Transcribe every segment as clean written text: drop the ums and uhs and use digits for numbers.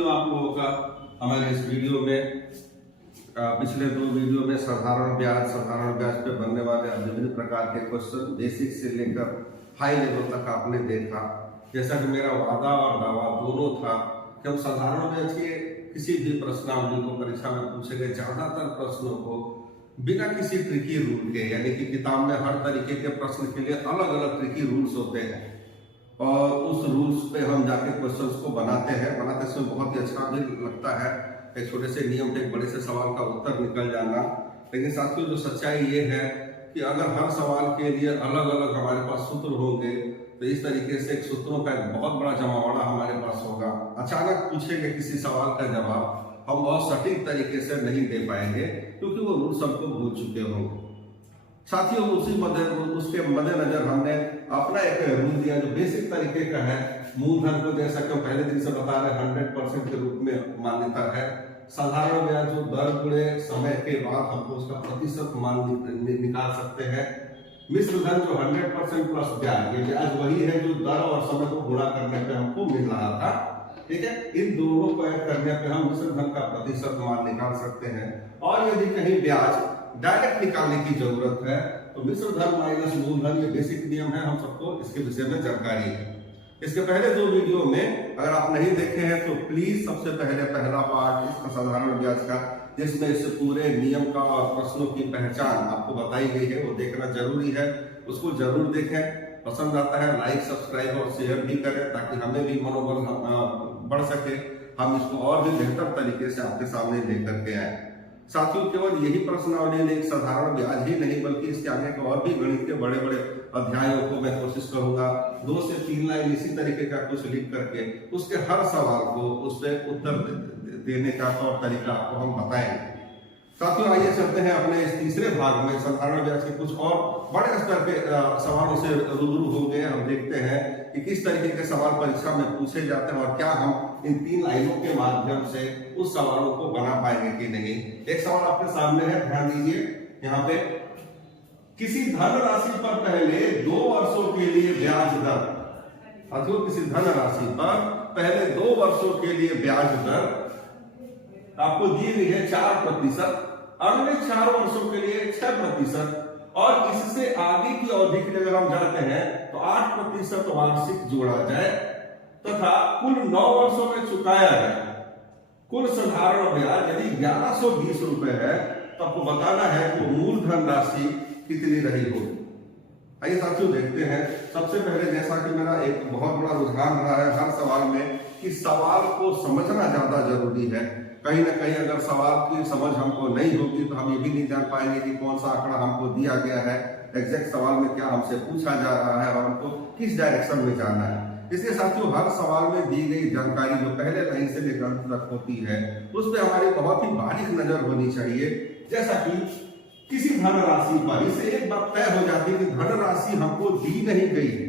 साथियों, आप लोगों का हमारे इस वीडियो में पिछले 2 वीडियो में साधारण ब्याज पे बनने वाले विभिन्न प्रकार के क्वेश्चन बेसिक से लेकर हाई लेवल तक आपने देखा। जैसा कि मेरा वादा और दावा दोनों था कि हम साधारण ब्याज के किसी भी प्रश्नावली को परीक्षा में पूछे गए ज्यादातर प्रश्नों को बिना किसी ट्रिकी रूल के, यानी कि किताब में हर तरीके के प्रश्न के लिए अलग अलग ट्रिकी रूल्स होते हैं और उस रूल्स पे हम जाके क्वेश्चंस को बनाते समय बहुत ही अच्छा भी लगता है। एक छोटे से नियम पे एक बड़े से सवाल का उत्तर निकल जाना। लेकिन साथियों, जो सच्चाई ये है कि अगर हर सवाल के लिए अलग अलग हमारे पास सूत्र होंगे तो इस तरीके से एक सूत्रों का एक बहुत बड़ा जमावड़ा हमारे पास होगा। अचानक पूछेंगे किसी सवाल का जवाब, हम बहुत सटीक तरीके से नहीं दे पाएंगे क्योंकि वो रूल्स हमको भूल चुके होंगे। साथियों, उसके मद्देनजर हमने अपना एक रूल दिया जो बेसिक तरीके का है। मूलधन को जैसा कि हम पहले दिन से बता रहे 100% के रूप में मान्यता है। साधारण ब्याज जो दर गुणे समय के बाद हमको उसका प्रतिशत मान निकाल सकते हैं। मिश्र धन जो 100% प्लस ब्याज, ये ब्याज वही है जो दर और समय को गुणा करने पे हमको मिल रहा था। ठीक है, इन दोनों को ऐड करने पे हम मिश्र धन का प्रतिशत मान निकाल सकते हैं। और यदि कहीं ब्याज डायरेक्ट निकालने की जरूरत है तो मिश्र धन माइनस मूलधन, ये बेसिक नियम है, हम सबको इसके विषय में जानकारी है। इसके पहले 2 वीडियो में अगर आप नहीं देखे हैं तो प्लीज सबसे पहले पहला पार्ट इसका साधारण ब्याज का, जिसमें इस पूरे नियम का और प्रश्नों की पहचान आपको बताई गई है, वो देखना जरूरी है। उसको जरूर देखें। पसंद आता है लाइक, सब्सक्राइब और शेयर भी करें ताकि हमें भी मनोबल बढ़ सके, हम इसको और भी बेहतर तरीके से आपके सामने लेकर के आए। साथियों, केवल यही प्रश्नावली ने एक साधारण ब्याज ही नहीं बल्कि इसके आगे के और भी गणित के बड़े बड़े अध्यायों को मैं कोशिश करूंगा 2 से 3 लाइन इसी तरीके का कुछ लिख करके उसके हर सवाल को उस पर उत्तर देने का तौर तरीका आपको हम बताएंगे। साथियों, आइए चलते हैं अपने इस तीसरे भाग में। साधारण ब्याज के कुछ और बड़े स्तर के सवालों से रूबरू होंगे। हम देखते हैं कि किस तरीके के सवाल परीक्षा में पूछे जाते हैं और क्या हम इन 3 लाइनों के माध्यम से उस सवालों को बना पाएंगे कि नहीं। एक सवाल आपके सामने है, ध्यान दीजिए। यहाँ पे किसी धन राशि पर पहले 2 वर्षों के लिए ब्याज दर, साथियों किसी धन राशि पर पहले 2 वर्षों के लिए ब्याज दर आपको दी गई है 4%, अगले 4 वर्षों के लिए 6% और इससे आगे की अवधि के लिए अगर हम जाते हैं तो 8% वार्षिक जोड़ा जाए तथा कुल 9 वर्षों में चुकाया जाए। कुल साधारण ब्याज यदि 1120 रुपए है तो आपको बताना है कि मूलधन राशि कितनी रही होगी। आइए साथियों देखते हैं। सबसे पहले, जैसा कि मेरा एक बहुत बड़ा रुझान रहा है हर सवाल में कि सवाल को समझना ज्यादा जरूरी है। कहीं ना कहीं अगर सवाल की समझ हमको नहीं होगी तो हम ये भी नहीं जान पाएंगे कि कौन सा आंकड़ा हमको दिया गया है, एग्जैक्ट सवाल में क्या हमसे पूछा जा रहा है और हमको किस डायरेक्शन में जाना है। इसलिए साथियों, हर सवाल में दी गई जानकारी जो पहले लाइन से लेकर अंत तक होती है उस पर हमारी बहुत ही बारीक नजर होनी चाहिए। जैसा कि किसी धनराशि पर, इससे एक बात तय हो जाती है कि धनराशि हमको दी नहीं गई है,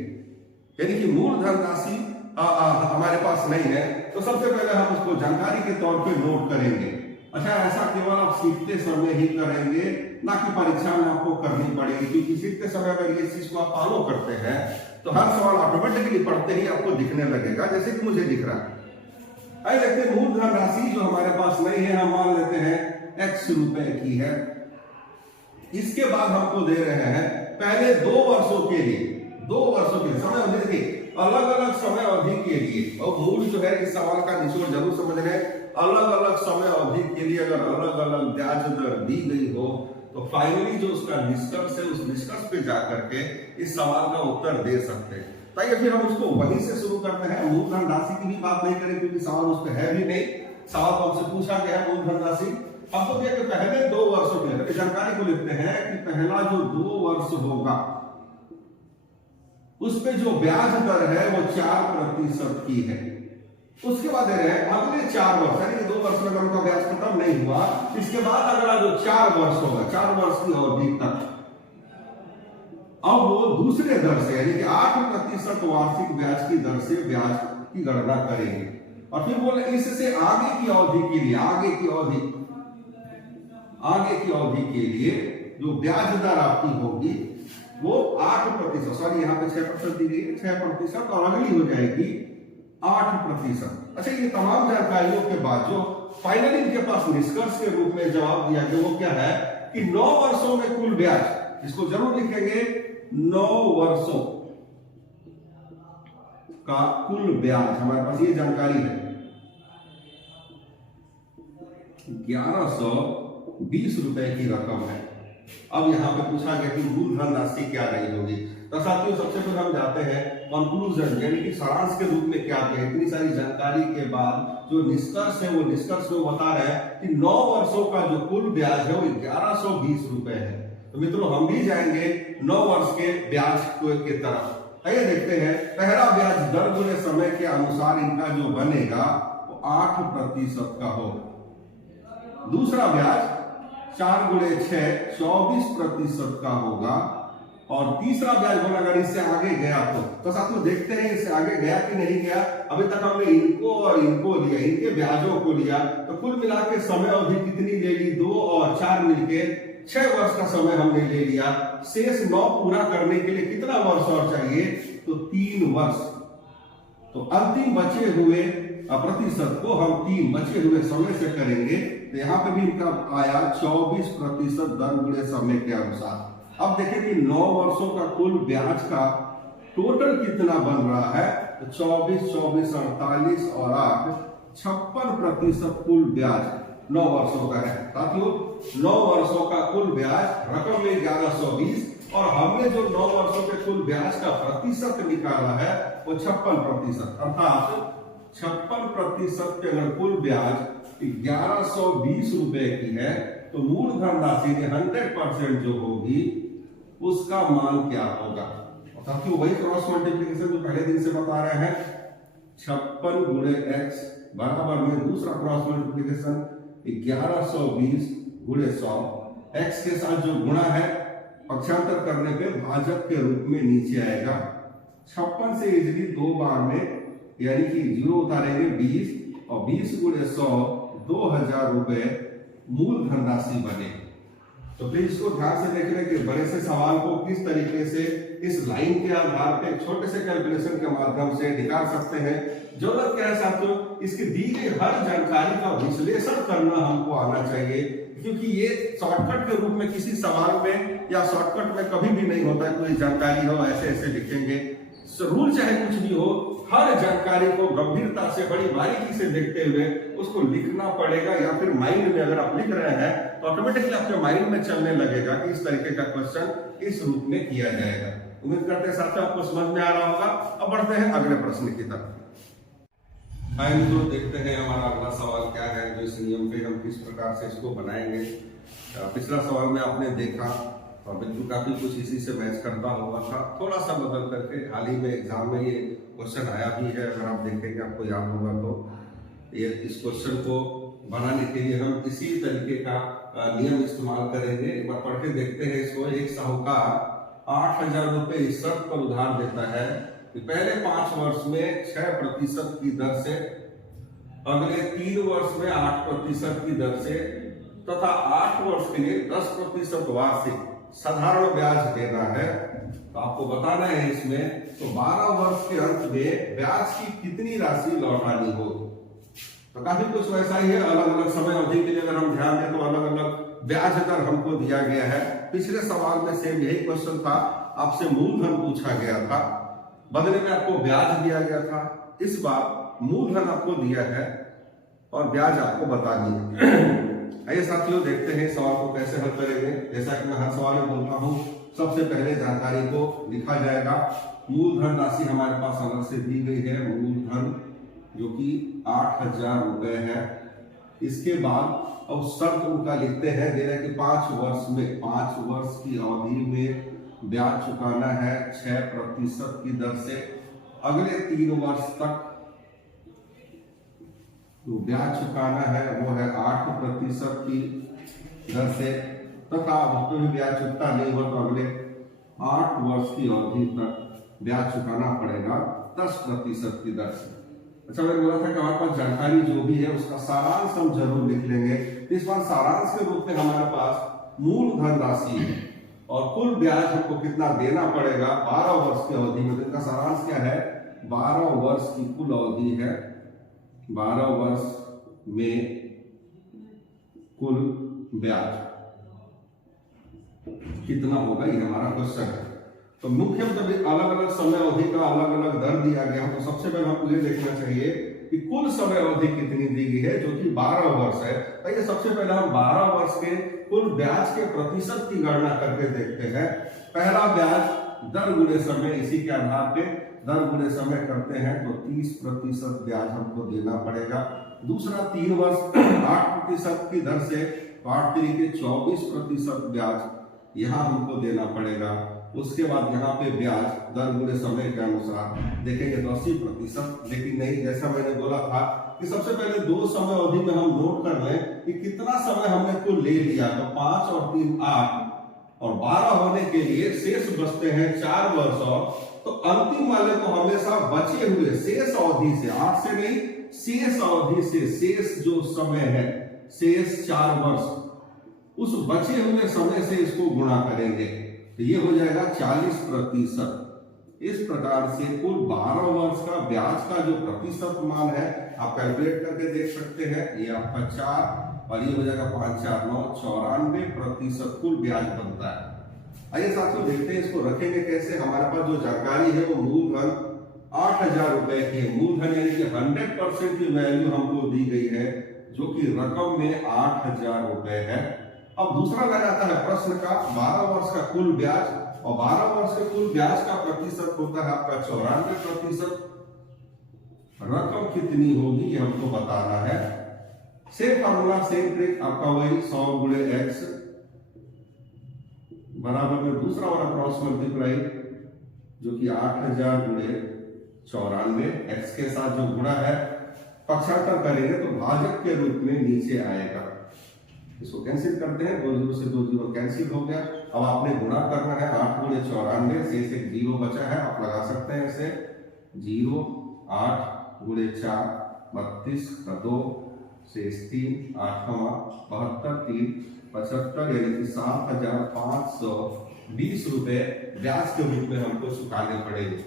यानी कि मूल धनराशि हमारे पास नहीं है, तो सबसे पहले हम उसको जानकारी के तौर पे नोट करेंगे। अच्छा, ऐसा केवल आप सीखते समय ही करेंगे, ना कि परीक्षा में आपको करनी पड़ेगी, क्योंकि सीखते समय अगर ये चीज को आप फॉलो करते हैं तो हर सवाल ऑटोमेटिकली पढ़ते ही आपको दिखने लगेगा, जैसे कि मुझे दिख रहा है। आइए देखते हैं, मूलधन राशि जो हमारे पास नहीं है, हम मान लेते हैं X रुपए की है। इसके बाद हमको दे रहे हैं पहले 2 वर्षों के लिए, 2 वर्षों के समय अवधि, देखिए अलग अलग समय अवधि के लिए, और मूल जो है इस सवाल का निचोड़ जरूर समझ रहे हैं। अलग अलग समय अवधि के लिए अगर अलग अलग ब्याज दर दी गई हो तो फाइनली जो उसका निष्कर्ष है, उस निष्कर्ष पे जाकर के इस सवाल का उत्तर दे सकते हैं। ताकि फिर हम उसको वहीं से शुरू करते हैं। मूलधन राशि की भी बात नहीं करें क्योंकि सवाल उस पर है भी नहीं। सवाल तो हमसे पूछा गया है मूलधन राशि। अब तो देखिए पहले 2 वर्षों के लिए जानकारी को लिखते हैं कि पहला जो 2 वर्ष होगा उस पे जो ब्याज दर है वो 4% की है। उसके बाद दे रहे हैं अगले 4 वर्ष, यानी 2 वर्ष में अगर उनका ब्याज खत्म नहीं हुआ, इसके बाद अगला जो 4 वर्ष होगा, 4 वर्ष की अवधि तक, अब वो दूसरे दर से यानी कि 8% वार्षिक ब्याज की दर से ब्याज की गणना करेंगे। और फिर बोले इससे आगे की अवधि के लिए, आगे की अवधि के लिए जो ब्याज दर आपकी होगी वो 8%, सॉरी यहाँ पे 6% दी गई है, 6% और अगली हो जाएगी 8%। अच्छा, ये तमाम जानकारियों के बाद जो फाइनली इनके पास निष्कर्ष के रूप में जवाब दिया गया वो क्या है कि 9 वर्षों में कुल ब्याज, इसको जरूर लिखेंगे, 9 वर्षों का कुल ब्याज, हमारे पास ये जानकारी है 1120 रुपए की रकम है। अब यहां पे पूछा गया कि मूलधन राशि क्या रही होगी। तो साथियों, सबसे पहले हम जाते हैं कंक्लूजन, यानी कि सारांश के रूप में क्या किया। इतनी सारी जानकारी के बाद जो निष्कर्ष है वो निष्कर्ष में बता रहे हैं कि 9 वर्षों का जो कुल ब्याज है वो 1120 रुपए है। तो मित्रों, हम भी जाएंगे 9 वर्ष के ब्याज के तरफ। आइए देखते हैं। पहला ब्याज दर गुणे समय के अनुसार इनका जो बनेगा वो 8% का होगा। दूसरा ब्याज 4 गुणे 6 24% का होगा। और तीसरा ब्याज बना अगर इससे आगे गया तो साथियों देखते हैं इससे आगे गया कि नहीं गया। अभी तक हमने इनको और इनको लिया, इनके ब्याजों को लिया, तो कुल मिला के समय अवधि कितनी ले ली, 2 और 4 मिलके 6 वर्ष का समय हमने ले लिया। शेष 9 पूरा करने के लिए कितना वर्ष और चाहिए, तो 3 वर्ष। तो अंतिम बचे हुए प्रतिशत को हम 3 बचे हुए समय से करेंगे। तो यहाँ पे भी इनका आया 24% दर गुणे समय के अनुसार। अब देखें कि 9 वर्षों का कुल ब्याज का टोटल कितना बन रहा है, तो 24, 24, 48 और 8 56% कुल ब्याज 9 वर्षों का है। साथियों, 9 वर्षों का कुल ब्याज रकम में 1120 और हमने जो 9 वर्षों के कुल ब्याज का प्रतिशत निकाला है वो 56%, अर्थात 56% पे अगर कुल ब्याज 1120 रुपए की है तो मूलधन राशि 100% जो होगी उसका मान क्या होगा। साथियों, वही क्रॉस मल्टीप्लिकेशन जो पहले दिन से बता रहे हैं, 56 गुणे x बराबर में दूसरा क्रॉस मल्टीप्लिकेशन 1120 गुणे 100। x के साथ जो गुणा है पक्षांतर करने पे भाजक के रूप में नीचे आएगा। 56 से इजिली 2 बार में यानी कि 0 उतारेंगे 20 और 20 गुणे 100 2000 रुपए मूलधन राशि बने। तो प्लीज इसको ध्यान से देखने के बड़े से सवाल को किस तरीके से इस लाइन के आधार पे छोटे से कैलकुलेशन के माध्यम से निकाल सकते हैं। जरूरत क्या है साथियों, इसकी दी गई हर जानकारी का विश्लेषण करना हमको आना चाहिए, क्योंकि ये शॉर्टकट के रूप में किसी सवाल में या शॉर्टकट में कभी भी नहीं होता है। कोई जानकारी हो ऐसे ऐसे लिखेंगे, रूल चाहे कुछ भी हो, हर जानकारी को गंभीरता से बड़ी बारीकी से देखते हुए उसको लिखना पड़ेगा। या फिर माइंड में अगर आप लिख रहे हैं तो ऑटोमेटिकली आपके माइंड में चलने लगेगा कि इस तरीके का क्वेश्चन इस रूप में किया जाएगा। उम्मीद करते हैं साथियों आपको समझ में आ रहा होगा। अब बढ़ते हैं अगले प्रश्न की तरफ। आइए मित्रों, देखते हैं हमारा अगला सवाल क्या है, जो इस नियम पे हम किस प्रकार से इसको बनाएंगे। पिछला सवाल में आपने देखा और बिल्कुल काफी कुछ इसी से मैच करता हुआ था, थोड़ा सा बदल करके। हाल ही में एग्जाम में ये क्वेश्चन आया भी है, अगर आप देखेंगे आपको याद होगा। तो ये इस क्वेश्चन को बनाने के लिए हम इसी तरीके का नियम इस्तेमाल करेंगे। एक बार पढ़ के देखते हैं इसको। एक साहूकार 8000 रुपए इस शर्त पर उधार देता है कि पहले 5 वर्ष में 6% की दर से, अगले 3 वर्ष में 8% की दर से तथा 8 वर्ष के लिए 10% वार्षिक साधारण ब्याज देना है। तो आपको बताना है इसमें, तो 12 वर्ष के अंत में ब्याज की कितनी राशि लौटानी हो। तो काफी कुछ वैसा ही है, अलग अलग समय अवधि के लिए अगर हम ध्यान दें तो अलग अलग ब्याज दर हमको दिया गया है। पिछले सवाल में सेम यही क्वेश्चन था, आपसे मूलधन पूछा गया था, बदले में आपको ब्याज दिया गया था। इस बार मूलधन आपको दिया है और ब्याज आपको बता दिया। आइए साथियों, देखते हैं सवाल को कैसे हल करेंगे। जैसा कि मैं हर सवाल में बोलता हूं, सबसे पहले जानकारी को लिखा जाएगा। मूलधन राशि हमारे पास अलग से दी गई है, मूलधन जो कि 8000 रुपए है। इसके बाद अब शर्त उनका लिखते हैं, दे रहे कि 5 वर्ष में, 5 वर्ष की अवधि में ब्याज चुकाना है 6% की दर से। अगले 3 वर्ष तक जो ब्याज चुकाना है वो है 8% की दर से, तथा उसमें भी ब्याज चुकता नहीं हो तो अगले 8 वर्ष की अवधि तक ब्याज चुकाना पड़ेगा 10% की दर से। अच्छा, मैंने बोला था कि हमारे पास जानकारी जो भी है उसका सारांश हम जरूर लिख लेंगे। इस बार सारांश के रूप में हमारे पास मूलधन राशि है और कुल ब्याज हमको कितना देना पड़ेगा 12 वर्ष की अवधि में। तो इनका सारांश क्या है, 12 वर्ष की कुल अवधि है 12 वर्ष में कुल ब्याज कितना होगा, ये हमारा क्वेश्चन है। तो मुख्य जब अलग अलग समय अवधि का अलग अलग दर दिया गया तो सबसे पहले हमको ये देखना चाहिए कि कुल समय अवधि कितनी दी गई है, जो कि 12 वर्ष है। तो ये सबसे पहले हम 12 वर्ष के कुल ब्याज के प्रतिशत की गणना करके देखते हैं। पहला ब्याज दर गुणे समय, इसी के आधार पे दर गुणे समय करते हैं तो 30% ब्याज हमको देना पड़ेगा। दूसरा 3 वर्ष 8% की दर से 8 तरीके 24% ब्याज यहाँ हमको देना पड़ेगा। उसके बाद यहाँ पे ब्याज दर गुणे समय के अनुसार देखेंगे तो 80%। लेकिन नहीं, जैसा मैंने बोला था कि सबसे पहले 2 समय अवधि में हम नोट कर लें कि कितना समय हमने कुल ले लिया। तो 5 और 3 8 और 12 होने के लिए शेष बचते हैं 4 वर्ष और। तो अंतिम वाले को हमेशा बचे हुए शेष अवधि से, 8 से नहीं, शेष अवधि से, शेष जो समय है, शेष 4 वर्ष, उस बचे हुए समय से इसको गुणा करेंगे तो ये हो जाएगा 40%। इस प्रकार से कुल 12 वर्ष का ब्याज का जो प्रतिशत मान है आप कैलकुलेट करके देख सकते हैं। ये आपका 4 और ये हो जाएगा 5 4 9 94% कुल ब्याज बनता है। आइए साथियों देखते हैं इसको रखेंगे कैसे। हमारे पास जो जानकारी है वो मूलधन 8000 रुपए की है। मूलधन यानी कि 100% की वैल्यू हमको दी गई है, जो कि रकम में 8000 रुपए है। अब दूसरा लाइन आता है प्रश्न का 12 वर्ष का कुल ब्याज, और 12 वर्ष के कुल ब्याज का प्रतिशत होता है आपका 94%। रकम कितनी होगी ये हमको बताना है। सेम फार्मूला, सेम ट्रिक, आपका वही 100 गुणे x बराबर में दूसरा वाला क्रॉस मल्टीप्लाई जो कि 8000 गुणे 94, x के साथ जो गुणा है पक्षांतर करेंगे तो भाजक के रूप में नीचे आएगा। इसको कैंसिल करते हैं, 2 0 से 2 0 कैंसिल हो गया। अब आपने गुणा करना है 8 गुणे 94 से, एक 0 बचा है, आप लगा सकते हैं इसे। 0 8 गुणे 4 32 का 2 से 3 8 72 3 75 यानी कि 7520 रुपए ब्याज के रूप में हमको चुकाने पड़ेंगे।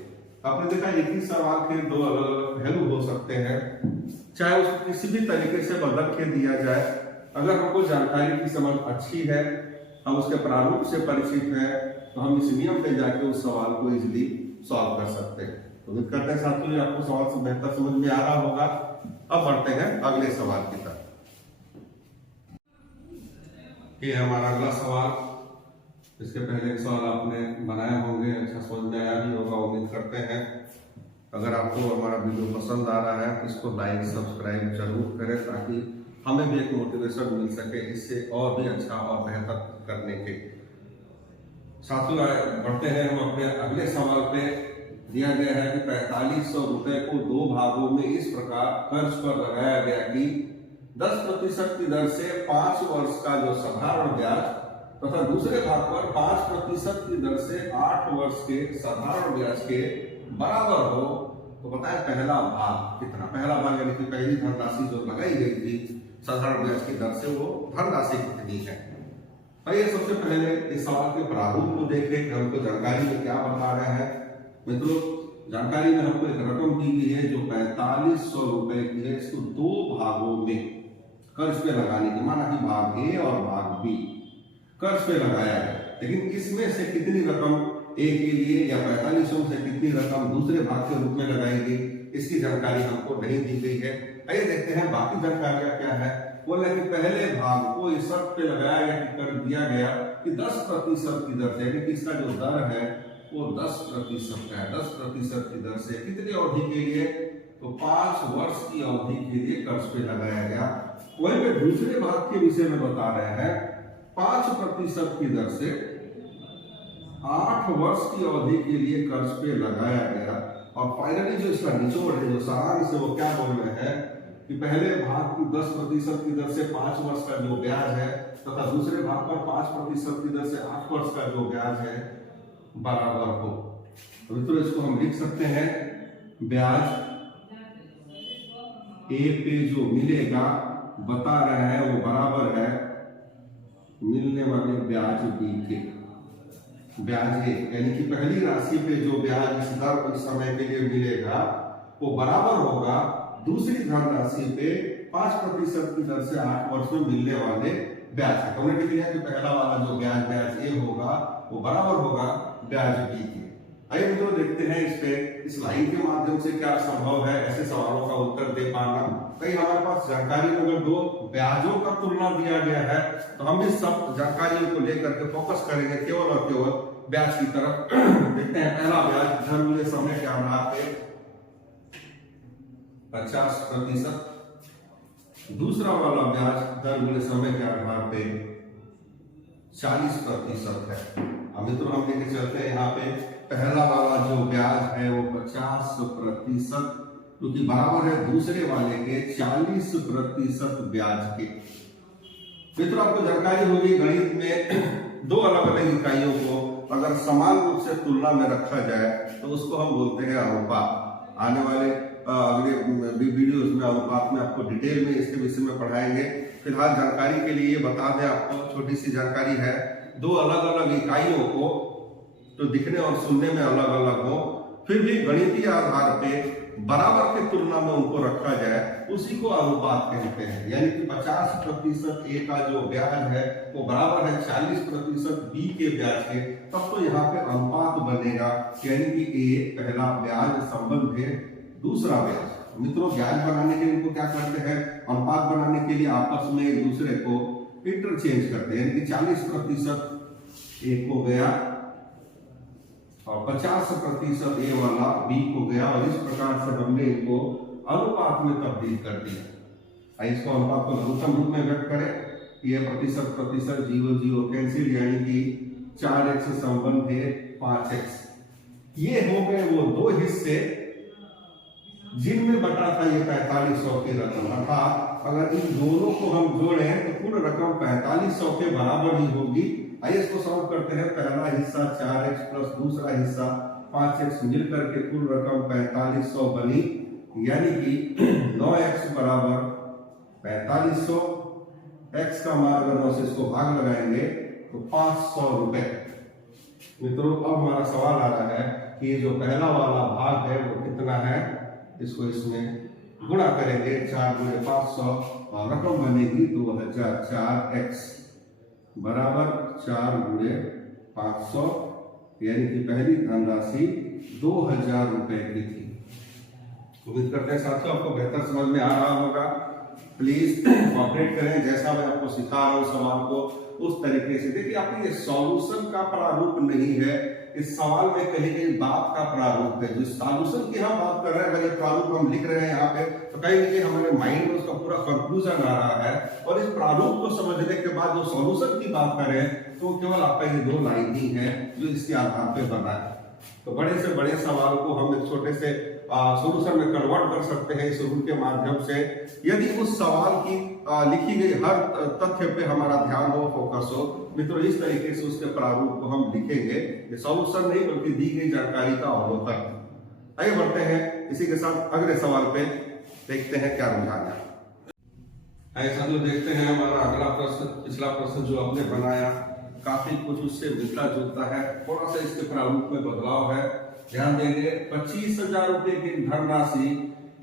आपने देखा एक ही सवाल के 2 अलग अलग पहलू हो सकते हैं, चाहे उसको किसी भी तरीके से बदल के दिया जाए। अगर हमको जानकारी की समझ अच्छी है, हम उसके प्रारूप से परिचित हैं, तो हम इस नियम पे जाके उस सवाल को इजीली सॉल्व कर सकते हैं। तो उम्मीद करते हैं साथियों आपको सवाल से बेहतर समझ में आ रहा होगा। अब बढ़ते हैं अगले सवाल की तरफ। ये हमारा अगला सवाल, इसके पहले एक सवाल आपने बनाए होंगे, अच्छा समझ में आया भी होगा उम्मीद करते हैं। अगर आपको हमारा वीडियो पसंद आ रहा है इसको लाइक सब्सक्राइब जरूर करें, ताकि हमें भी एक मोटिवेशन मिल सके इससे और भी अच्छा और बेहतर करने के। साथियों बढ़ते हैं हम अपने अगले सवाल पे। दिया गया है कि 4500 रुपए को 2 भागों में इस प्रकार कर्ज पर लगाया गया कि 10% की दर से 5 वर्ष का जो साधारण ब्याज तथा दूसरे भाग पर 5% की दर से 8 वर्ष के साधारण ब्याज के बराबर हो। तो बताएं पहला भाग कितना। पहला भाग यानी कि पहली धनराशि जो लगाई गई थी साधारण ब्याज की दर से, वो धनराशि कितनी है। आइए सबसे पहले इस सवाल के प्रारूप को देखें कि हमको जानकारी में क्या बता रहे हैं। मित्रों जानकारी में हमको एक रकम दी गई है जो 4500 रुपए की है। इसको 2 भागों में कर्ज पे लगाने की, माना कि भाग ए और भाग बी कर्ज पे लगाया है, लेकिन इसमें से कितनी रकम ए के लिए या 4500 से कितनी रकम दूसरे भाग के रूप में लगाएगी, इसकी जानकारी हमको नहीं दी गई है। आइए देखते हैं बाकी जानकारियां क्या है। बोले कि पहले भाग को इस शर्त पे लगाया गया कि कर दिया गया कि 10% की दर से, यानी कि इसका जो दर है वो 10% है। 10% की दर से कितनी अवधि के लिए, तो 5 वर्ष की अवधि के लिए कर्ज पे लगाया गया। वहीं पे दूसरे भाग के विषय में बता रहे हैं 5% की दर से 8 वर्ष की अवधि के लिए कर्ज पे लगाया गया। और फाइनली जो इसका निचोड़ है, जो सारांश है, वो क्या बोल रहे हैं कि पहले भाग की 10% की दर से 5 वर्ष का जो ब्याज है तथा दूसरे भाग पर 5% की दर से 8 वर्ष का जो ब्याज है बराबर हो। तो मित्रों इसको हम लिख सकते हैं ब्याज ए पे जो मिलेगा बता रहे हैं वो बराबर है मिलने वाले ब्याज बी के ब्याज ए, यानी कि पहली राशि पे जो ब्याज इस दर इस समय के लिए मिलेगा वो बराबर होगा दूसरी धनराशि पे 5% की दर से 8 वर्ष में मिलने वाले ब्याज है। हमने लिख लिया कि पहला वाला जो ब्याज ए होगा वो बराबर होगा ब्याज बी के। आइए मित्रों देखते हैं इस लाइन के माध्यम से क्या संभव है ऐसे सवालों का उत्तर दे पाना। कहीं हमारे पास जानकारी में अगर दो ब्याजों का तुलना दिया गया है तो हम इस सब जानकारियों को लेकर के फोकस करेंगे केवल और केवल ब्याज की तरफ। देखते हैं पहला ब्याज धन मूल्य समय के आधार पे 50%, दूसरा वाला ब्याज धन मूल्य समय के आधार पे 40% है। अब मित्रों हम लेके चलते हैं यहाँ पे पहला वाला जो ब्याज है वो 50% क्योंकि बराबर है दूसरे वाले के 40% ब्याज के। मित्रों आपको जानकारी होगी गणित में दो अलग अलग इकाइयों को अगर समान रूप से तुलना में रखा जाए तो उसको हम बोलते हैं अनुपात। आने वाले अगले वीडियोस में अनुपात में आपको डिटेल में इसके विषय में पढ़ाएंगे। फिलहाल जानकारी के लिए बता दें आपको छोटी सी जानकारी है, दो अलग अलग इकाइयों को तो दिखने और सुनने में अलग अलग हो फिर भी गणितीय आधार पे बराबर की तुलना में उनको रखा जाए उसी को अनुपात कहते हैं। यानी कि 50% ए का जो ब्याज है वो बराबर है 40% बी के ब्याज के, तब तो यहाँ पे अनुपात बनेगा। यानी कि ए पहला ब्याज संबंध है दूसरा ब्याज। मित्रों ब्याज बनाने के लिए इनको क्या करते हैं, अनुपात बनाने के लिए आपस में एक दूसरे को इंटरचेंज करते हैं। यानी कि 40% ए को गया और 50% ए वाला बी को गया और इस प्रकार से हमने इनको अनुपात में तब्दील कर दिया। इसको अनुपात को लघुत्तम रूप में व्यक्त करें, ये प्रतिशत 0 कैंसिल, यानी कि 4x संबंध है 5x। ये हो गए वो दो हिस्से जिनमें बटा था ये 4500 की रकम। अर्थात अगर इन दोनों को हम जोड़ें तो कुल रकम 4500 के बराबर ही होगी। आइए इसको सॉल्व करते हैं। पहला हिस्सा 4x प्लस दूसरा हिस्सा 5x मिलकर के कुल रकम 4500 बनी, यानी कि 9x बराबर 4500। x का मान अगर 9 से इसको भाग लगाएंगे तो 500 रुपए। मित्रों अब हमारा सवाल आ रहा है कि ये जो पहला वाला भाग है वो कितना है, इसको इसमें गुणा करेंगे 4 गुणे 500 और रकम बनेगी 2004x बराबर 4 गुणे 500, यानी कि पहली धनराशि 2000 रुपए की थी। उम्मीद करते हैं साथियों आपको बेहतर समझ में आ रहा होगा। प्लीज कोऑपरेट करें, जैसा मैं आपको सिखा रहा हूं सवाल को उस तरीके से देखिए। आपको ये सॉल्यूशन का प्रारूप नहीं है, इस सवाल में कही गई बात का प्रारूप है। जो सॉल्यूशन की हम बात कर रहे हैं, अगर ये प्रारूप हम लिख रहे हैं यहाँ पे तो कहीं ना कहीं हमारे माइंड में उसका पूरा कंक्लूजन आ रहा है, और इस प्रारूप को समझने के बाद जो सॉल्यूशन की बात करें तो केवल आपका ये 2 लाइन ही है जो इसके आधार पे बना है। तो बड़े से बड़े सवाल को हम एक छोटे से सॉल्यूशन में कन्वर्ट कर सकते हैं इस रूल के माध्यम से, यदि उस सवाल की लिखी गई हर तथ्य पे हमारा ध्यान हो, फोकस हो। मित्रों इस तरीके से उसके प्रारूप को हम लिखेंगे, ये सॉल्यूशन नहीं बल्कि दी गई जानकारी का अवलोकन। आइए बढ़ते हैं इसी के साथ अगले सवाल पे, देखते हैं क्या रुझान है। ऐसा जो देखते हैं हमारा अगला प्रश्न, पिछला प्रश्न जो आपने बनाया काफी कुछ उससे मिलता जुलता है, थोड़ा सा इसके प्रारूप में बदलाव है। ध्यान देंगे 25,000 रुपए की धनराशि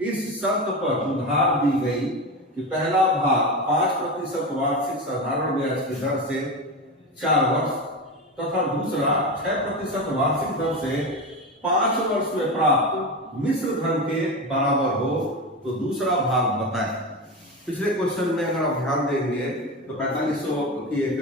इस शर्त पर उधार दी गई कि पहला भाग 5% वार्षिक साधारण ब्याज की दर से 4 वर्ष तथा दूसरा 6% वार्षिक दर से 5 वर्ष में प्राप्त मिश्र धन के बराबर हो तो दूसरा भाग बताएं। पिछले क्वेश्चन में अगर आप ध्यान देंगे तो 4500 की एक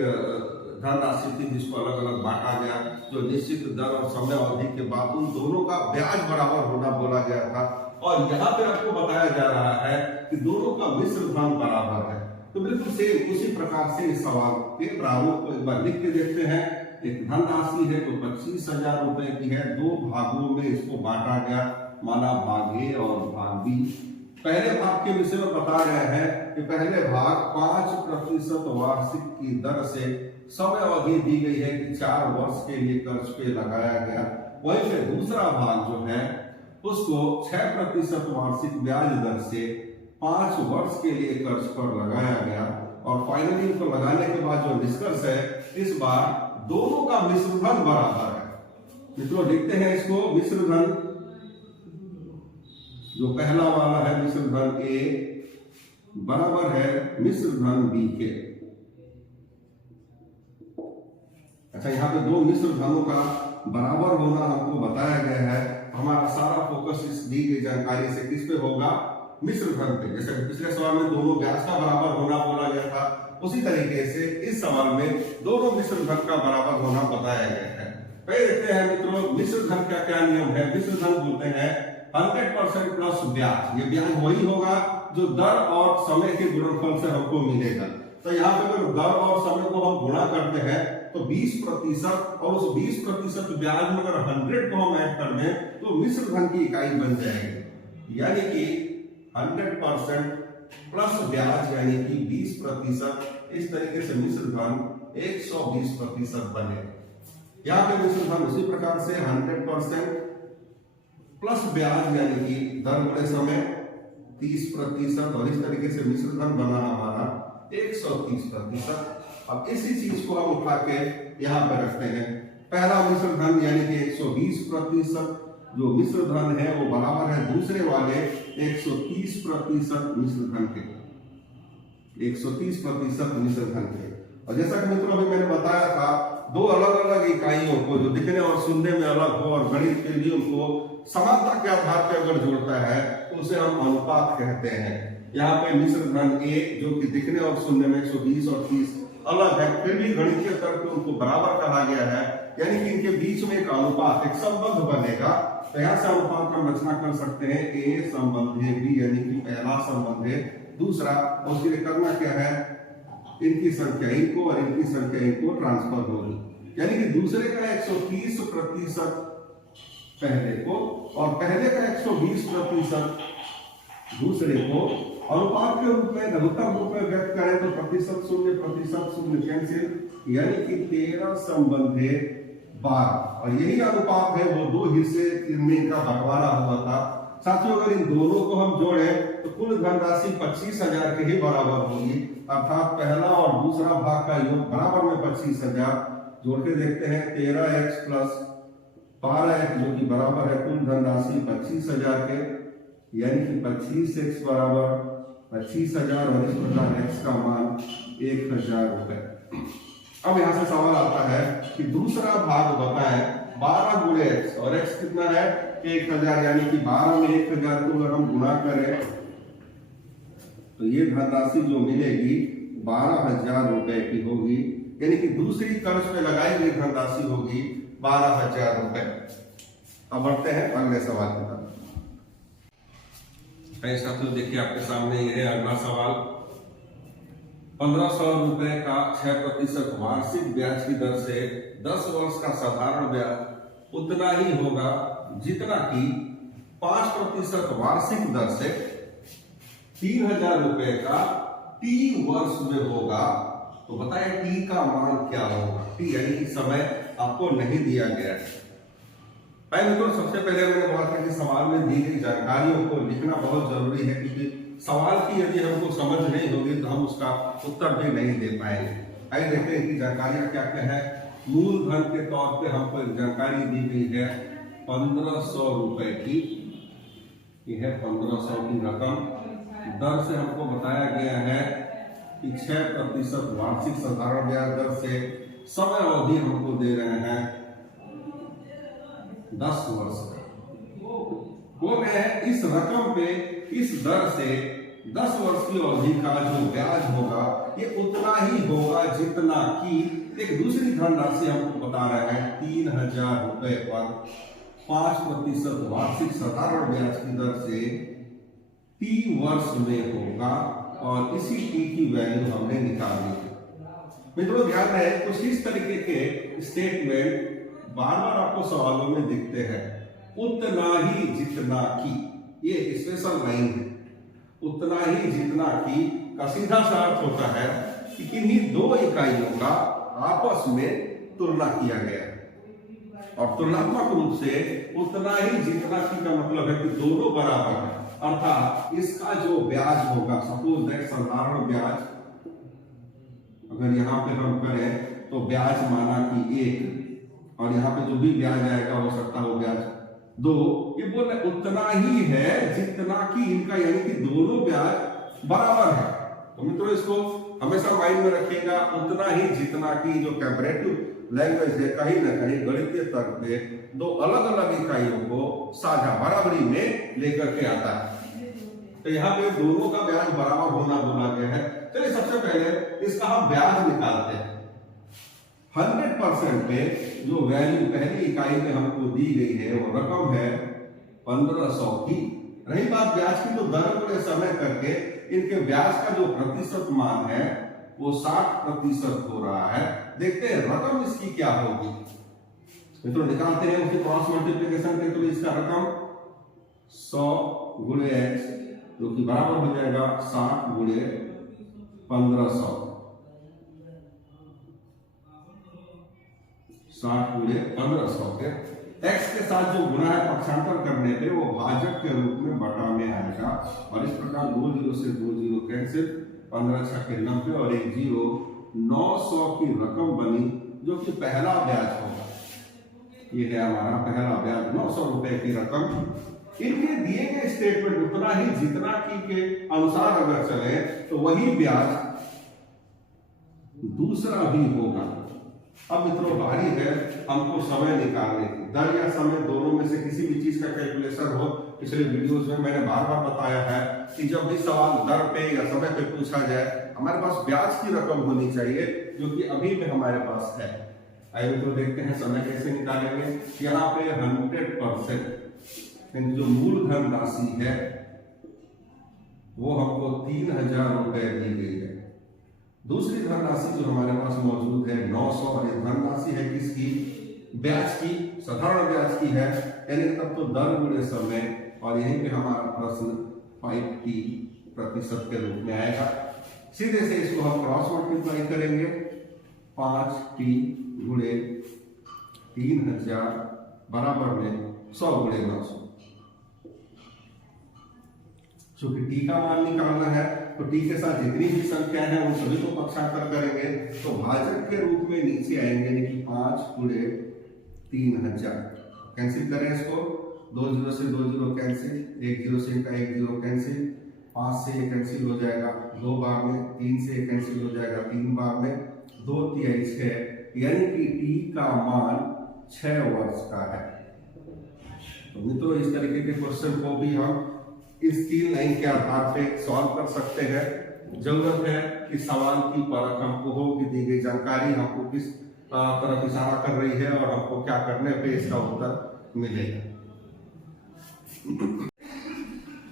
धनराशि थी जिसको अलग अलग बांटा गया, जो निश्चित दर और समय अवधि के बाद उन दोनों का ब्याज बराबर होना बोला गया था। और यहाँ पे आपको बताया जा रहा है कि दोनों का मिश्र धन बराबर है। तो बिल्कुल सेम उसी प्रकार से इस सवाल के प्रारूप को एक बार लिख के देखते हैं। एक धनराशि है तो 25,000 रुपए की है, 2 भागों में इसको बांटा गया, माना भाग ए और भाग बी। पहले भाग के विषय में बता रहे हैं कि पहले भाग 5% वार्षिक की दर से समय अवधि दी गई है कि 4 वर्ष के लिए कर्ज पे लगाया गया। वहीं पे दूसरा भाग जो है उसको 6% वार्षिक ब्याज दर से 5 वर्ष के लिए कर्ज पर लगाया गया। और फाइनली इनको लगाने के बाद जो निष्कर्ष है, इस बार दोनों का मिश्र धन बराबर है। मित्रों देखते हैं इसको, मिश्र धन जो पहला वाला है मिश्र धन ए बराबर है मिश्र धन बी के। अच्छा, यहाँ पे दो मिश्र धनों का बराबर होना हमको बताया गया है। हमारा सारा फोकस इस दी गई जानकारी से किस पे होगा? मिश्र धन पे। जैसे पिछले सवाल में दोनों ब्याज का बराबर होना बोला गया था, उसी तरीके से इस सवाल में दोनों मिश्र धन का बराबर होना बताया गया है। पहले देखते हैं मित्रों मिश्र धन का क्या नियम है। मिश्र धन बोलते हैं 100% प्लस ब्याज। ये ब्याज वही होगा जो दर और समय के गुणनफल से हमको मिलेगा। तो यहाँ पे अगर दर और समय को हम गुणा करते हैं तो 20% और उस 20% ब्याज में अगर 100 को हम ऐड कर दें तो मिश्र धन की इकाई बन जाएगी। यानी कि 100% प्लस ब्याज यानी कि 20%, इस तरीके से मिश्र धन 120% बने। यहाँ पे मिश्र धन उसी प्रकार से 100% प्लस ब्याज यानी कि दर बड़े समय 30%, और इस तरीके से मिश्र धन बना हमारा 130%। अब इसी चीज को हम उठा के यहाँ पे रखते हैं। पहला मिश्र धन यानी कि 120% जो मिश्र धन है वो बराबर है दूसरे वाले 130% मिश्र धन के, 130% मिश्र धन के। और जैसा कि मित्रों अभी मैंने बताया था, दो अलग अलग इकाइयों को जो दिखने और सुनने में अलग हो और गणित के लिए उनको समानता के आधार पर अगर जोड़ता है तो उसे हम अनुपात कहते हैं। यहाँ पे मिश्र धन ए जो कि दिखने और सुनने में 120 और 30 अलग है, फिर भी गणितीय तर्क में उनको बराबर कहा गया है। यानी कि इनके बीच में एक अनुपात, एक संबंध बनेगा। तो यहाँ से अनुपात का रचना कर सकते हैं ए संबंध बी, यानी कि पहला संबंध है दूसरा। उसके लिए करना क्या है? इनकी संख्या इनको और इनकी संख्या इनको ट्रांसफर होगी। यानी कि दूसरे का 130% पहले को और पहले का 120% दूसरे को अनुपात के रूप में लघुत्तम रूप में व्यक्त करें तो प्रतिशत शून्य कैंसिल, यानी कि 13 संबंध 12। और यही अनुपात है वो दो हिस्से इनमें इनका बंटवारा हुआ था। साथियों अगर इन दोनों को हम जोड़ें तो कुल धनराशि 25,000 के ही बराबर होगी। अर्थात पहला और दूसरा भाग का योग बराबर में 25,000। जोड़ के देखते हैं 13x प्लस 12x जो कि बराबर है कुल धनराशि 25,000 के, यानी कि 25x बराबर 25,000 और इस प्रकार x का मान 1,000 रुपए। अब यहाँ से सवाल आता है कि दूसरा भाग बताएं 12 गुणे x, और x कितना है? 1,000, यानी कि 12 में 1,000 को अगर हम गुणा करें तो ये धनराशि जो मिलेगी 12,000 रुपए की होगी। यानी कि दूसरी कर्ज पे लगाई गई धनराशि होगी 12,000 रुपए। अब बढ़ते हैं अगले सवाल की तरफ। साथियों देखिए आपके सामने ये है अगला सवाल। 1,500 रुपए का 6% वार्षिक ब्याज की दर से 10 वर्ष का साधारण ब्याज उतना ही होगा जितना कि 5% वार्षिक दर से 3,000 रुपए का टी वर्ष में होगा। तो बताएं टी का मान क्या होगा? टी यानी कि समय आपको नहीं दिया गया है। मित्रों सबसे पहले मैंने बोला था कि सवाल में दी गई जानकारियों को लिखना बहुत जरूरी है, क्योंकि सवाल की यदि हमको समझ नहीं होगी तो हम उसका उत्तर भी नहीं दे पाएंगे। आइए देखते हैं कि जानकारियां क्या क्या है। मूलधन के तौर पे हमको एक जानकारी दी गई है 1,500 रुपए की। यह है 1,500 की रकम। दर से हमको बताया गया है कि 6% वार्षिक साधारण ब्याज दर से समय अवधि हमको दे रहे हैं 10 वर्ष का। बोल रहे हैं इस रकम पे इस दर से 10 वर्ष की अवधि का जो ब्याज होगा ये उतना ही होगा जितना कि एक दूसरी धनराशि हमको बता रहे हैं 3,000 रुपए पर 5% वार्षिक साधारण ब्याज की दर से टी वर्ष में होगा, और इसी टी की वैल्यू हमने निकाली है। मित्रों ध्यान रहे कुछ इस तरीके के स्टेटमेंट बार बार आपको सवालों में दिखते हैं। उतना ही जितना की, ये स्पेशल लाइन है। उतना ही जितना की का सीधा सा अर्थ होता है कि किन्हीं दो इकाइयों का आपस में तुलना किया गया है, और तुलनात्मक रूप से उतना ही जितना की का मतलब है कि दोनों बराबर है। अर्थात इसका जो ब्याज होगा, सपोज दैट साधारण ब्याज अगर यहाँ पे हम करें तो ब्याज माना कि 1, और यहाँ पे जो भी ब्याज आएगा हो सकता है वो ब्याज दो, ये बोल रहे उतना ही है जितना कि इनका, यानी कि दोनों ब्याज बराबर है। तो मित्रों इसको हमेशा माइंड में रखिएगा, उतना ही जितना कि जो कंपैरेटिव लैंग्वेज है कहीं ना कहीं गणितीय तर्क पे दो अलग अलग इकाइयों को साझा बराबरी में लेकर के आता है। तो यहाँ पे दोनों का ब्याज बराबर होना बोला गया है। चलिए सबसे पहले इसका हम ब्याज निकालते हैं। 100% पे जो वैल्यू पहली इकाई में हमको दी गई है वो रकम है 1500 की। रही बात ब्याज की, तो दर बड़े समय करके इनके ब्याज का जो प्रतिशत मान है वो 60% हो रहा है। देखते हैं रकम इसकी क्या होगी। मित्रों निकालते हैं उसकी क्रॉस मल्टीप्लिकेशन के, तो इसका रकम 100 गुणे x जो कि बराबर हो जाएगा 60 गुणे 1500, 60 गुणे 1500 के x के साथ जो गुणा है पक्षांतर करने पे वो भाजक के रूप में बटा में आएगा। और इस प्रकार 2 जीरो से 2 जीरो कैंसिल, 15 छके 90 और 1 जीरो, 900 की रकम बनी जो कि पहला ब्याज होगा। ये है हमारा पहला ब्याज 900 रुपए की रकम। इनके दिए गए स्टेटमेंट उतना ही जितना की के अनुसार अगर चले तो वही ब्याज दूसरा भी होगा। अब मित्रों बारी है हमको समय निकालने की। दर या समय दोनों में से किसी भी चीज का कैलकुलेशन हो, पिछले वीडियोस में मैंने बार बार बताया है कि जब भी सवाल दर पे या समय पे पूछा जाए हमारे पास ब्याज की रकम होनी चाहिए जो कि अभी में हमारे पास है। आइए मित्रों देखते हैं समय कैसे निकालेंगे। यहाँ पे 100% जो मूलधन राशि है वो हमको 3000 रुपए दी गई है। दूसरी धनराशि जो हमारे पास मौजूद है 900, और ये धनराशि है किसकी, ब्याज की, साधारण ब्याज की है। यानी तब तो दर गुणे समय, और यहीं पे हमारा प्रश्न 5t% के रूप में आएगा। सीधे से इसको हम क्रॉस मल्टीप्लाई करेंगे, 5t गुणे 3000 बराबर में 100 गुणे 900। चूंकि टी का मान निकालना है तो टी के साथ जितनी भी संख्या है उन सभी को पक्षांतर करेंगे तो भाजक के रूप में नीचे आएंगे, यानी कि 5 गुणे 3000। कैंसिल करें इसको, 2 जीरो से 2 जीरो कैंसिल, 1 जीरो से 1 जीरो कैंसिल, 5 से ये कैंसिल हो जाएगा 2 बार में, 3 से ये कैंसिल हो जाएगा 3 बार में, 2 तिहाई 6, यानी कि टी का मान 6 वर्ष का है। तो मित्रों इस तरीके के क्वेश्चन को भी हम इस 3 लाइन के आधार पे सॉल्व कर सकते हैं। जरूरत है कि सवाल की परख हमको हो कि दी गई जानकारी हमको किस तरफ इशारा कर रही है और हमको क्या करने पे इसका उत्तर मिलेगा।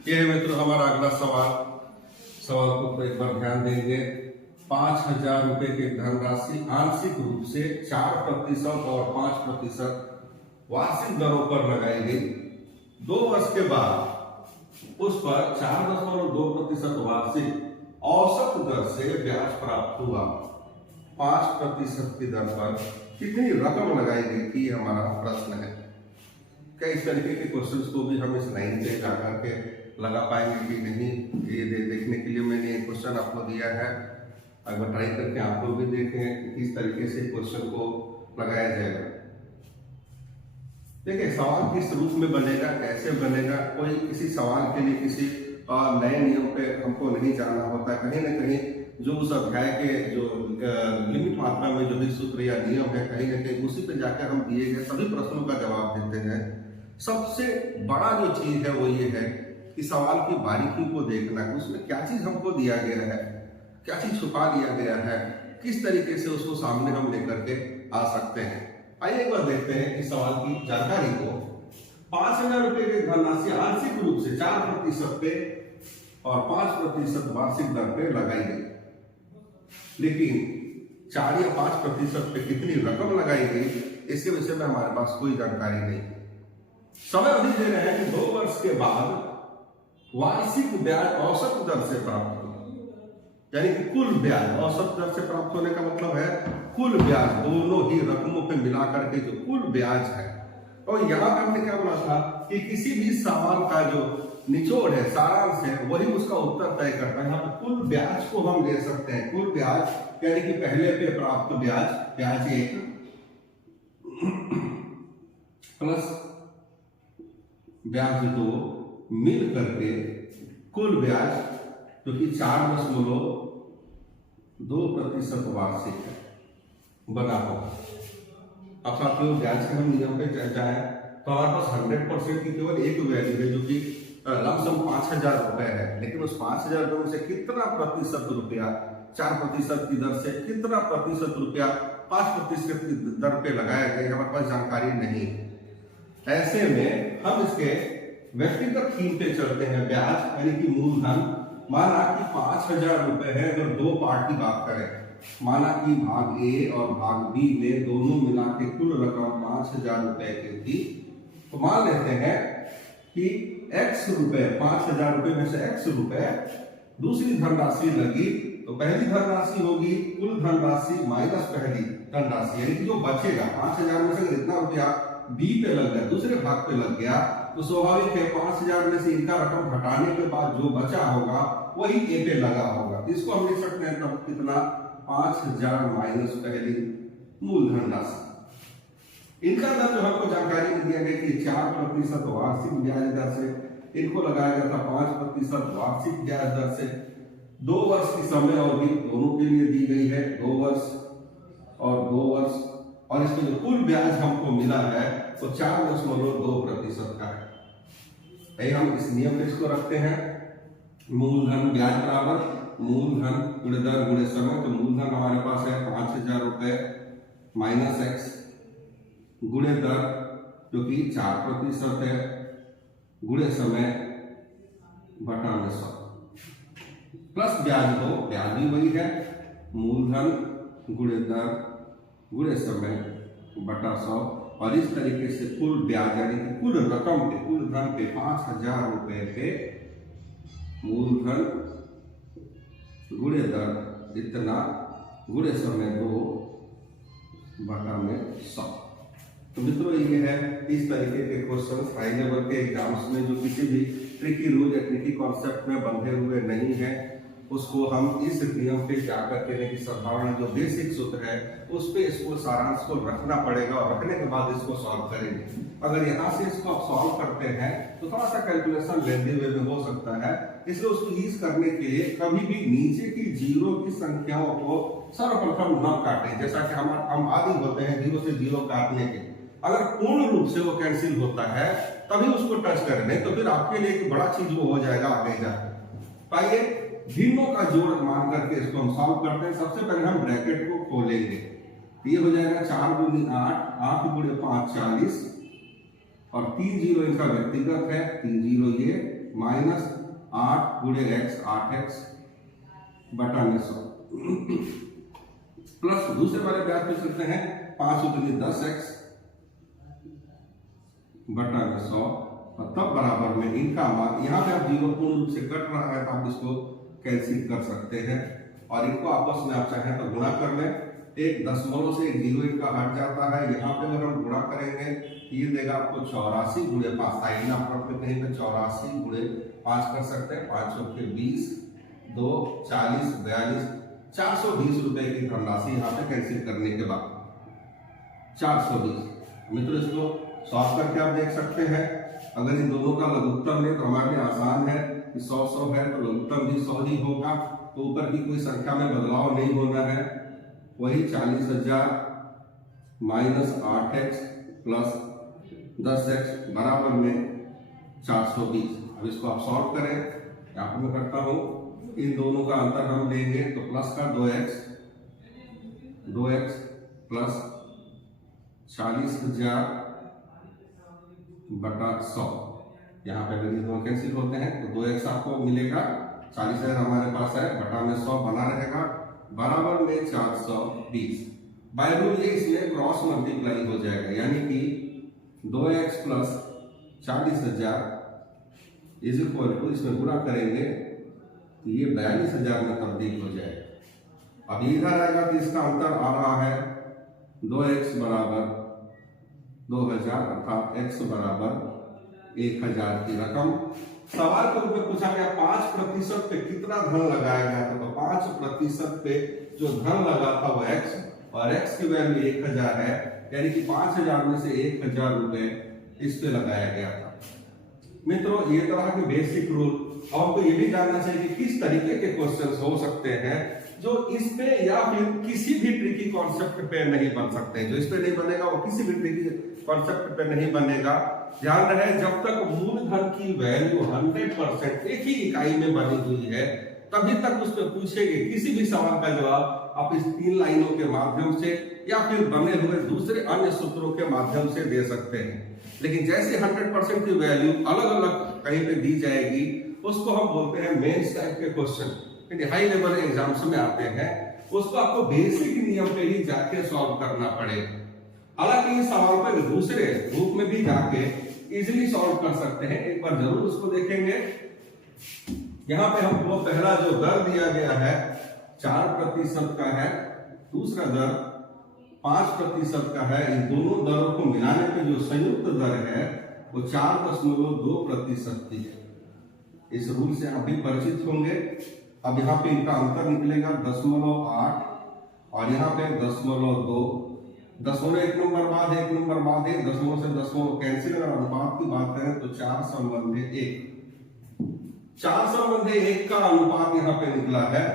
ये मित्रों हमारा अगला सवाल को तो एक बार ध्यान देंगे। 5000 रुपए की धनराशि आंशिक रूप से 4% और 5% वार्षिक दरों पर लगाई गई। 2 वर्ष के बाद उस पर 4.2% वार्षिक औसत दर से ब्याज प्राप्त हुआ। 5% की दर पर कितनी रकम लगाई गई थी, हमारा प्रश्न है। क्या इस तरीके के क्वेश्चंस को भी हम इस लाइन पे जाकर के लगा पाएंगे कि नहीं, ये देखने के लिए मैंने एक क्वेश्चन आपको दिया है। अगर ट्राई करके आप लोग भी देखें कि किस तरीके से क्वेश्चन को लगाया जाएगा। देखिए सवाल किस रूप में बनेगा, कैसे बनेगा, कोई किसी सवाल के लिए किसी नए नियम पे हमको नहीं जाना होता। कहीं ना कहीं जो उस अध्याय के जो लिमिट मात्रा में जो भी सूत्र या नियम है कहीं ना कहीं उसी पे जाकर हम दिए गए सभी प्रश्नों का जवाब देते हैं। सबसे बड़ा जो चीज है वो ये है कि सवाल की बारीकी को देखना, उसमें क्या चीज हमको दिया गया है, क्या चीज छुपा दिया गया है, किस तरीके से उसको सामने हम लेकर के आ सकते हैं। आइए एक बार देखते हैं कि सवाल की जानकारी को। 5000 रुपए की धनराशि आंशिक रूप से 4% पे और 5% वार्षिक दर पे लगाई गई, लेकिन 4 या 5% पे कितनी रकम लगाई गई इसके विषय में हमारे पास कोई जानकारी नहीं। समय अवधि दे रहे हैं कि 2 वर्ष के बाद वार्षिक ब्याज औसत दर से प्राप्त हो, यानी कि कुल ब्याज औसत दर से प्राप्त होने का मतलब है कुल ब्याज दोनों ही रकमों पे मिलाकर के जो कुल ब्याज है। और यहां पे हमने क्या बोला था कि किसी भी सवाल का जो निचोड़ है, सारांश है, वही उसका उत्तर तय करता है। यहाँ पे कुल ब्याज को हम ले सकते हैं, कुल ब्याज यानी कि पहले पे प्राप्त ब्याज, ब्याज 1 प्लस ब्याज दो मिल करके कुल ब्याज जो कि 4.2% वार्षिक है बना होगा। अब साथियों ब्याज के हम नियम पे जाए तो हमारे पास 100% की केवल एक वैल्यू है जो कि लमसम 5,000 रुपए है, लेकिन उस 5,000 रुपए में से कितना प्रतिशत रुपया 4% की दर से, कितना प्रतिशत रुपया 5% की दर पे लगाया गया हमारे पास जानकारी नहीं। ऐसे में हम इसके व्यक्तिगत थीम पे चलते हैं। ब्याज यानी कि मूलधन, माना कि 5,000 रुपए है। अगर दो पार्ट की बात करें, माना कि भाग ए और भाग बी में दोनों मिला के कुल रकम 5,000 रुपए की थी, तो मान लेते हैं कि x रुपए 5,000 रुपए में से x रुपए दूसरी धनराशि लगी, तो पहली धनराशि होगी कुल धनराशि माइनस पहली धनराशि, यानी कि जो बचेगा 5,000 में से इतना रुपया बी पे लग गया, दूसरे भाग पे लग गया, तो स्वाभाविक है 5,000 में से इनका रकम घटाने के बाद जो बचा होगा वही ए पे लगा होगा। इसको हम लिख सकते हैं तब कितना 5,000 माइनस पहली मूलधन राशि। इनका दर जो हमको जानकारी में दिया गया कि 4% वार्षिक ब्याज दर से इनको लगाया गया था 5% वार्षिक ब्याज दर से। 2 वर्ष की समय अवधि दोनों के लिए दी गई है, 2 वर्ष और 2 वर्ष, और इसमें जो कुल ब्याज हमको मिला है वो 4.2% का है। हम इस नियम में इसको रखते हैं, मूलधन ब्याज बराबर मूलधन गुणे दर गुणे समय। तो मूलधन हमारे पास है 5,000 रुपए माइनस x गुणे दर जो कि 4% है गुणे समय बटा में 100 प्लस ब्याज दो, ब्याज भी वही है, मूलधन गुणे दर गुणे समय बटा 100। और इस तरीके से कुल ब्याज यानी कि कुल रकम पे, कुल धन पे 5,000 रुपए पे मूलधन गुणे दर इतना गुणे समय 2 बटा में 100। तो मित्रों ये है इस तरीके के क्वेश्चन हाई लेवल के एग्जाम्स में जो किसी भी ट्रिकी रूल या ट्रिकी कॉन्सेप्ट में बंधे हुए नहीं है, उसको हम इस नियम पे जाकर के नहीं, साधारण जो बेसिक सूत्र है उस पे इसको सारांश को रखना पड़ेगा और रखने के बाद इसको सॉल्व करेंगे। अगर यहाँ से इसको आप सॉल्व करते हैं तो थोड़ा सा कैलकुलेशन लेंदी वे में हो सकता है, इसलिए उसको ईज करने के लिए कभी भी नीचे की जीरो की संख्याओं को सर्वप्रथम न काटें। जैसा कि हम आदि होते हैं 0 से 0 काटने के, अगर पूर्ण रूप से वो कैंसिल होता है तभी उसको टच कर लें, तो फिर आपके लिए एक बड़ा चीज वो हो जाएगा आगे जाकर। आइए भिन्नों का जोड़ मान करके इसको हम सॉल्व करते हैं। सबसे पहले हम ब्रैकेट को खोलेंगे, ये हो जाएगा 4 दूनी 8, 8 गुणे 5 40 और 3 जीरो इनका व्यक्तिगत है, 3 जीरो ये माइनस 8 गुणे x 8x बटा में 100 प्लस दूसरे वाले ब्याज पूछ सकते हैं 5 दूनी 10x बटा में 100 और तब बराबर में इनका मान, यहाँ पे आप जीरो पूर्ण रूप से कट रहा है तो आप इसको कैंसिल कर सकते हैं और इनको आपस में आप चाहें तो गुणा कर लें। एक दशमलव से एक जीरो इनका हट जाता है, यहाँ पे अगर हम गुणा करेंगे ये देगा आपको 84 गुणे 5, साइड में आप कहीं पे 84 गुणे 5 कर सकते हैं, 5 के 20 2 40 42 420 रुपए की धनराशि यहाँ पे कैंसिल करने के बाद 420। मित्रों इसको सॉल्व करके आप देख सकते हैं। अगर इन दोनों का लघुत्तम ले तो हमारे लिए आसान है कि 100 है तो लघुत्तम भी 100 ही होगा, तो ऊपर की कोई संख्या में बदलाव नहीं होना है। वही 40,000 माइनस 8x प्लस 10x बराबर में 420। अब इसको आप सॉल्व करें, यहाँ पर मैं करता हूँ, इन दोनों का अंतर हम लेंगे तो प्लस का 2x प्लस 40,000 बटा 100। यहाँ पे अगर ये दोनों कैंसिल होते हैं तो 2x आपको मिलेगा, 40,000 हमारे पास है बटा में 100 बना रहेगा बराबर में 420। बाय रूल ये इसमें क्रॉस मल्टीप्लाई हो जाएगा, यानी कि 2x plus 40,000 is equal to, इसमें गुणा करेंगे तो ये 42,000 में तब्दील हो जाएगा। अब इधर आएगा तो इसका अंतर आ रहा है 2x बराबर 2000 अर्थात x बराबर 1000 की रकम। सवाल के रूप में पूछा गया 5% पे कितना धन लगाया गया था, तो 5% पे जो धन लगा था वो x और x की वैल्यू 1000 है, यानी कि 5,000 में से 1,000 रुपए इस पे लगाया गया था। मित्रों ये तरह के बेसिक रूल, आपको ये भी जानना चाहिए कि किस तरीके के क्वेश्चंस हो सकते हैं जो इस पे या फिर किसी भी ट्रिकी कॉन्सेप्ट पे नहीं बन सकते। जो इस पे नहीं बनेगा वो किसी भी ट्रिकी कॉन्सेप्ट पे नहीं बनेगा। ध्यान रहे, जब तक मूलधन की वैल्यू 100% एक ही इकाई में बनी हुई है तभी तक उस पर पूछेंगे किसी भी सवाल का जवाब आप इस 3 लाइनों के माध्यम से या फिर बने हुए दूसरे अन्य सूत्रों के माध्यम से दे सकते हैं। लेकिन जैसे 100% की वैल्यू अलग अलग कहीं पे दी जाएगी उसको हम बोलते हैं मेंस टाइप के क्वेश्चन, हाई लेवल एग्जाम्स में आते हैं। उसको आपको बेसिक नियम पे ही जाके सॉल्व करना पड़ेगा। हालांकि इस सवाल पर दूसरे रूप में भी जाके इजीली सॉल्व कर सकते हैं, एक बार जरूर उसको देखेंगे। यहाँ पे हमको पहला जो दर दिया गया है 4% का है, दूसरा दर 5% का है। इन दोनों दरों को मिलाने पे जो संयुक्त दर है वो 4.2% की है। इस रूल से आप भी परिचित होंगे। अब यहाँ पे इनका अंतर निकलेगा 0.8 और यहाँ पे 0.2। दशमलव एक नंबर बाद एक नंबर बाद एक, दशमलव से दशमलव कैंसिल। अगर अनुपात की बात करें तो 4/1 का अनुपात यहाँ पे निकला है।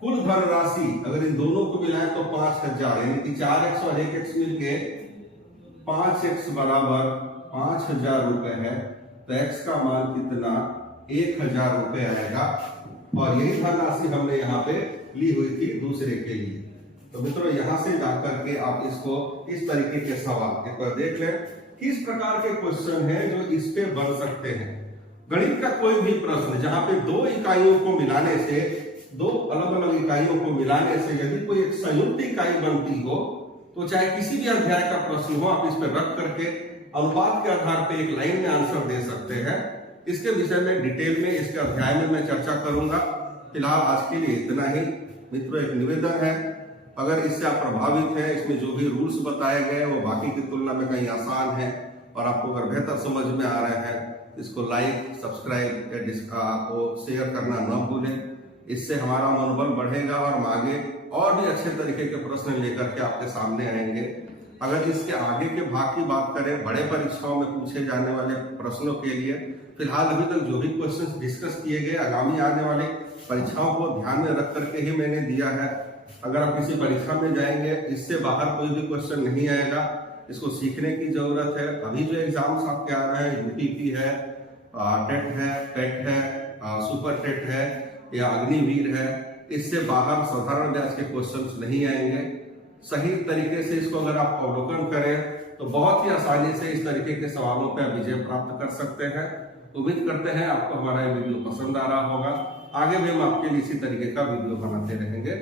कुल धनराशि अगर इन दोनों को मिलाएं तो 5000, यानी कि 4x और 1x मिलके 5x बराबर 5000 रुपए है। तो x का मान कितना 1000 रुपए आएगा और यही धनराशि हमने यहाँ पे ली हुई थी दूसरे के लिए। तो मित्रों यहाँ से जाकर के आप इसको इस तरीके के सवाल एक बार देख लें किस प्रकार के क्वेश्चन हैं जो इस पे बन सकते हैं। गणित का कोई भी प्रश्न जहां पे दो इकाइयों को मिलाने से, दो अलग अलग इकाइयों को मिलाने से यदि कोई एक संयुक्त इकाई बनती हो तो चाहे किसी भी अध्याय का प्रश्न हो आप इस पर रख करके अनुपात के आधार पे एक लाइन में आंसर दे सकते हैं। इसके विषय में डिटेल में इसके अध्याय में मैं चर्चा करूंगा। फिलहाल आज के लिए इतना ही। मित्रों एक निवेदन है, अगर इससे आप प्रभावित हैं, इसमें जो भी रूल्स बताए गए वो बाकी की तुलना में कहीं आसान है और आपको अगर बेहतर समझ में आ रहे हैं इसको लाइक, सब्सक्राइब या शेयर करना न भूलें। इससे हमारा मनोबल बढ़ेगा और हम आगे और भी अच्छे तरीके के प्रश्न लेकर के आपके सामने आएंगे। अगर इसके आगे के भाग की बात करें, बड़े परीक्षाओं में पूछे जाने वाले प्रश्नों के लिए फिलहाल अभी तक जो भी क्वेश्चंस डिस्कस किए गए आगामी आने वाले परीक्षाओं को ध्यान में रख करके ही मैंने दिया है। अगर आप किसी परीक्षा में जाएंगे इससे बाहर कोई भी क्वेश्चन नहीं आएगा, इसको सीखने की जरूरत है। अभी जो एग्जाम्स आपके आ रहे हैं, यूटीपी है, टेट है, पेट है, सुपर टेट है या अग्निवीर है, इससे बाहर साधारण ब्याज के क्वेश्चंस नहीं आएंगे। सही तरीके से इसको अगर आप अवलोकन करें तो बहुत ही आसानी से इस तरीके के सवालों पर विजय प्राप्त कर सकते हैं। उम्मीद करते हैं आपको हमारा ये वीडियो पसंद आ रहा होगा। आगे भी हम आपके लिए इसी तरीके का वीडियो बनाते रहेंगे।